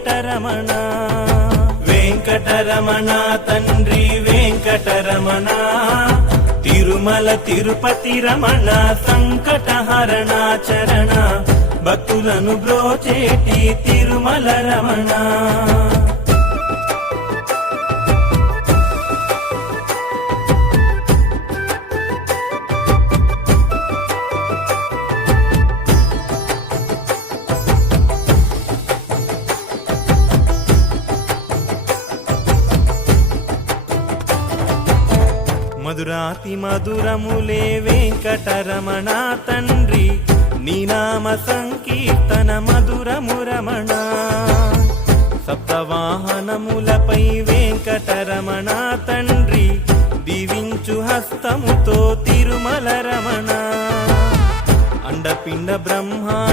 వెంకటరమణ. వెంకటరమణ తండ్రి వెంకటరమణ, తిరుమల తిరుపతి రమణ, సంకటహరణ చరణ, భక్తులను బ్రోచేటి తిరుమల రమణ. మధురాతి మధురములే వెంకటరమణ తండ్రి, నీ నామ సంకీర్తన మధురము రమణ. సప్తవాహనములపై వెంకటరమణ తండ్రి, దీవించు హస్తముతో తిరుమల రమణ. అండపిండ బ్రహ్మాండ